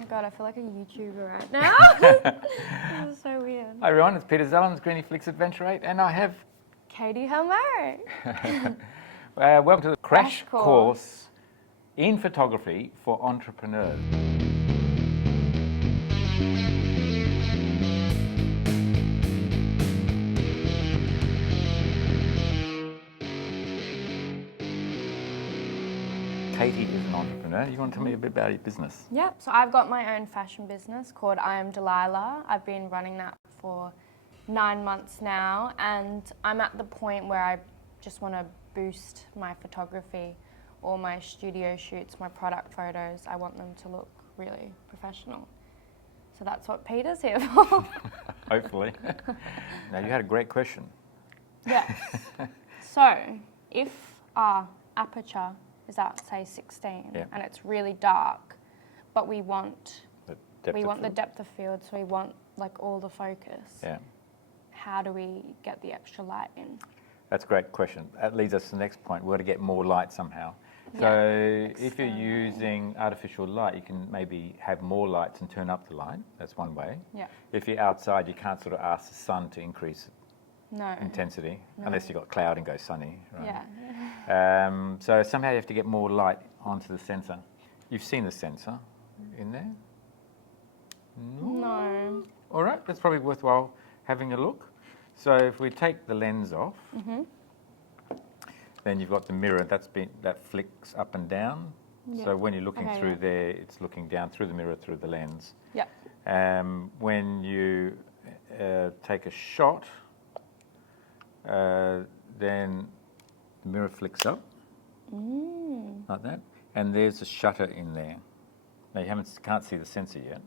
Oh my god, I feel like a YouTuber right now. This is so weird. Hi everyone, it's Peter Zellens, Greenie Flicks Adventure 8, and I have... Katie Helmary. welcome to the Crash course in photography for entrepreneurs. Katie is an entrepreneur. You want to tell me a bit about your business? Yep, so I've got my own fashion business called I Am Delilah. I've been running that for 9 months now, and I'm at the point where I just want to boost my photography or my studio shoots, my product photos. I want them to look really professional. So that's what Peter's here for. Hopefully. Now, you had a great question. Yes. So, if our aperture is at, say, 16, yeah, and it's really dark, but we want the depth of field, so we want like all the focus. Yeah. How do we get the extra light in? That's a great question. That leads us to the next point. We've got to get more light somehow. Yeah, So if you're using artificial light, you can maybe have more lights and turn up the light. That's one way. Yeah. If you're outside, you can't sort of ask the sun to increase No. intensity, No. unless you've got cloud and go sunny. Right? Yeah. So somehow you have to get more light onto the sensor. You've seen the sensor in there? No. All right, that's probably worthwhile having a look. So if we take the lens off, then you've got the mirror that flicks up and down. Yeah. So when you're looking Okay, through yeah. there, it's looking down through the mirror, through the lens. Yeah. When you take a shot, then the mirror flicks up, like that, and there's a shutter in there. Now you can't see the sensor yet,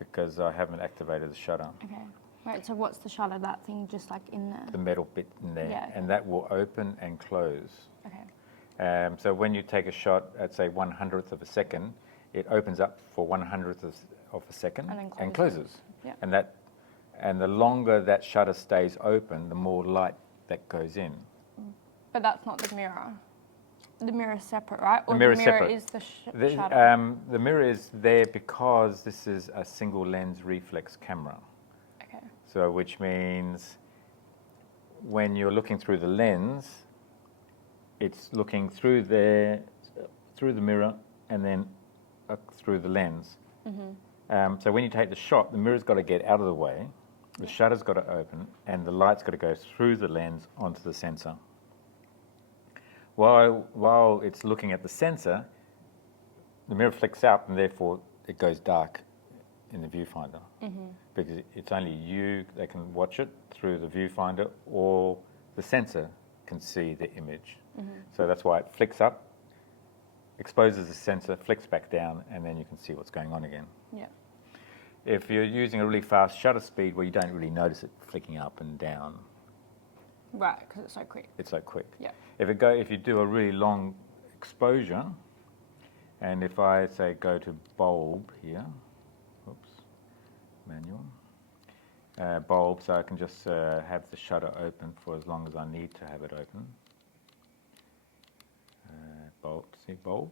because I haven't activated the shutter. Okay. Right, so what's the shutter, that thing just like in there? The metal bit in there, Yeah, okay. and that will open and close. Okay. So when you take a shot at, say, 1/100th of a second, it opens up for 1/100th of a second And then and closes. closes. Yeah. And the longer that shutter stays open, the more light that goes in. But that's not the mirror. The mirror's separate, right? Or The mirror's the mirror separate. is the The, shutter? the mirror is there because this is a single lens reflex camera. Okay. So which means when you're looking through the lens, it's looking through there, through the mirror, and then through the lens. So when you take the shot, the mirror's got to get out of the way, the shutter's got to open, and the light's got to go through the lens onto the sensor. While it's looking at the sensor, the mirror flicks out, and therefore it goes dark in the viewfinder, because it's only you that can watch it through the viewfinder, or the sensor can see the image. So that's why it flicks up, exposes the sensor, flicks back down, and then you can see what's going on again. Yeah. If you're using a really fast shutter speed where you don't really notice it flicking up and down, Right, because it's so quick. it's so quick. Yeah. If you do a really long exposure, and if I say go to bulb here, oops, manual, bulb, so I can just have the shutter open for as long as I need to have it open. Bulb, see bulb?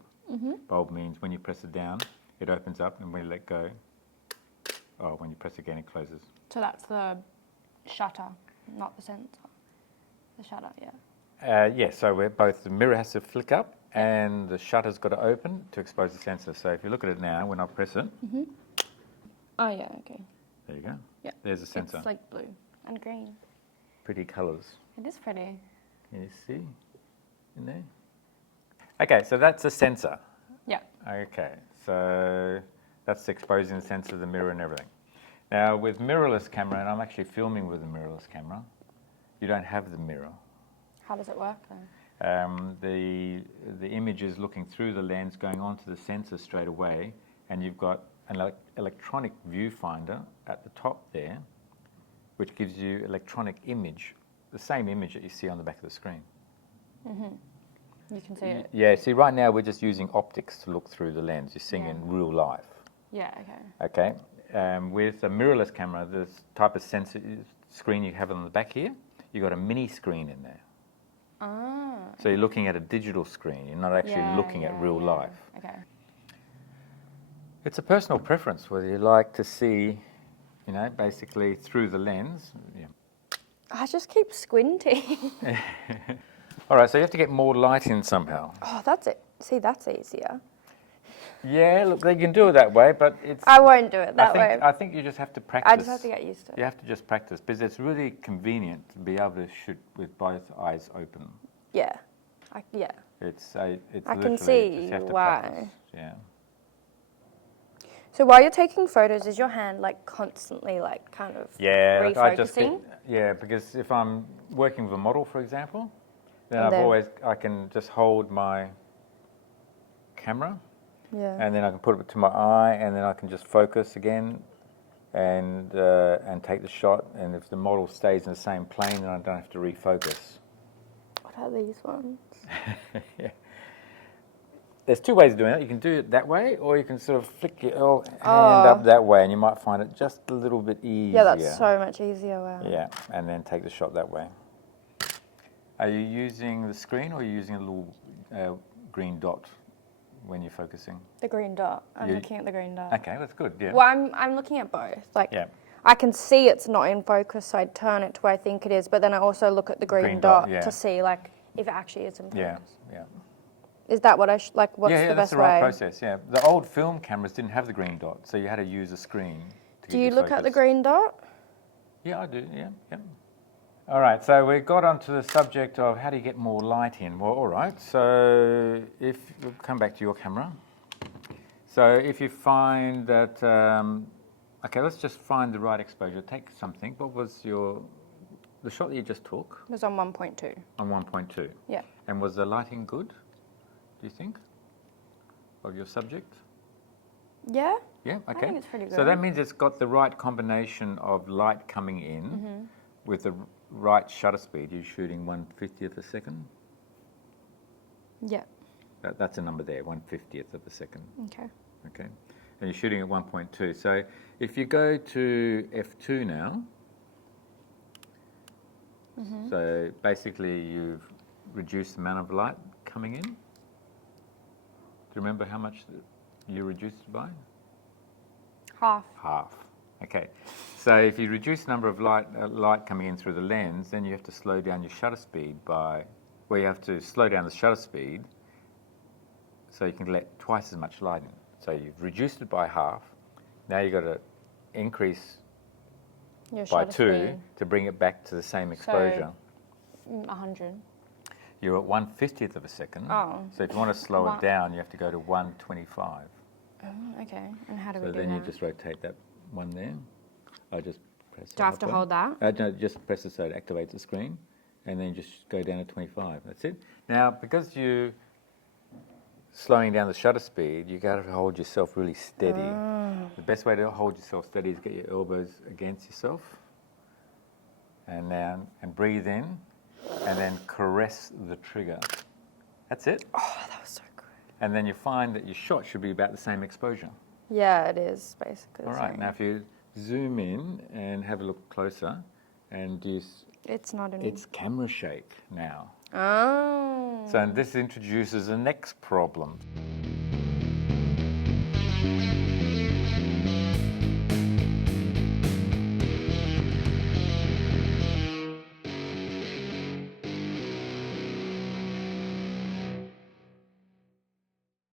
Bulb means when you press it down, it opens up, and when you let go, when you press again, it closes. So that's the shutter, not the sensor. The shutter, yeah. Yeah, so both the mirror has to flick up and the shutter's got to open to expose the sensor. So if you look at it now, when I press it, Oh, yeah, okay. there you go. Yeah. There's the sensor. It's like blue and green. Pretty colours. It is pretty. Can you see in there? Okay, so that's a sensor. Yeah. Okay, so that's exposing the sensor, the mirror and everything. Now with mirrorless camera, and I'm actually filming with a mirrorless camera, you don't have the mirror. How does it work then? The image is looking through the lens, going onto the sensor straight away, and you've got an electronic viewfinder at the top there, which gives you electronic image, the same image that you see on the back of the screen. You can see it. Yeah, see right now we're just using optics to look through the lens. You're seeing it in real life. Yeah, okay. Okay, with a mirrorless camera, the type of sensor screen you have on the back here, you've got a mini screen in there. Ah. So you're looking at a digital screen. You're not actually looking at real life. Okay. It's a personal preference whether you like to see, basically through the lens. Yeah. I just keep squinting. All right, so you have to get more light in somehow. Oh, that's it. See, that's easier. Yeah, look, they can do it that way, but it's... I won't do it that way. I think you just have to practice. I just have to get used to it. You have to just practice, because it's really convenient to be able to shoot with both eyes open. Yeah. It's I literally can just see you have to why. practice. Yeah. So while you're taking photos, is your hand like constantly like kind of Yeah, refocusing? because if I'm working with a model, for example, then And I can just hold my camera, Yeah. and then I can put it to my eye, and then I can just focus again, and take the shot. And if the model stays in the same plane, then I don't have to refocus. What are these ones? Yeah. There's two ways of doing it. You can do it that way, or you can sort of flick your hand up that way, and you might find it just a little bit easier. Yeah, that's so much easier. Wow. Yeah, and then take the shot that way. Are you using the screen, or are you using a little green dot when you're focusing? The green dot. I'm looking at the green dot. Okay, that's good. Yeah. Well, I'm looking at both. Like, Yeah. I can see it's not in focus, so I turn it to where I think it is. But then I also look at the green dot yeah. to see like if it actually is in focus. Yeah. Yeah. Is that what I like? What's Yeah, the that's best the right way? process. Yeah. The old film cameras didn't have the green dot, so you had to use a screen. Do you look at the green dot? Yeah, I do. Yeah. Yeah. All right, so we got onto the subject of how do you get more light in. Well, all right, so if we'll come back to your camera. So if you find that, okay, let's just find the right exposure. Take something. What was the shot that you just took? It was on 1.2. On 1.2. Yeah. And was the lighting good, do you think, of your subject? Yeah. Yeah, okay. I think it's pretty good. So that means it's got the right combination of light coming in with the right shutter speed. You're shooting 1/50th a second. Yeah. That's a number there, 1/50th of a second. Okay. Okay. And you're shooting at 1.2. So if you go to f2 now, so basically you've reduced the amount of light coming in. Do you remember how much you reduced it by? Half. Half. Okay. So if you reduce the number of light coming in through the lens, then you have to slow down your shutter speed you have to slow down the shutter speed so you can let twice as much light in. So you've reduced it by half. Now you've got to increase Your by shutter 2 speed. to bring it back to the same exposure. 100. You're at 1/50th of a second. Oh. So if you want to slow it down, you have to go to 125. Oh, okay. And how do So we do then that? you just rotate that one there. I just press. Do I have to hold that? No, just press it so it activates the screen, and then just go down to 25. That's it. Now, because you're slowing down the shutter speed, you got to hold yourself really steady. The best way to hold yourself steady is get your elbows against yourself, and breathe in, and then caress the trigger. That's it. Oh, that was so good. And then you find that your shot should be about the same exposure. Yeah, it is basically. All right, now if you zoom in and have a look closer, and It's not in. it's camera shake now. Oh. So this introduces the next problem.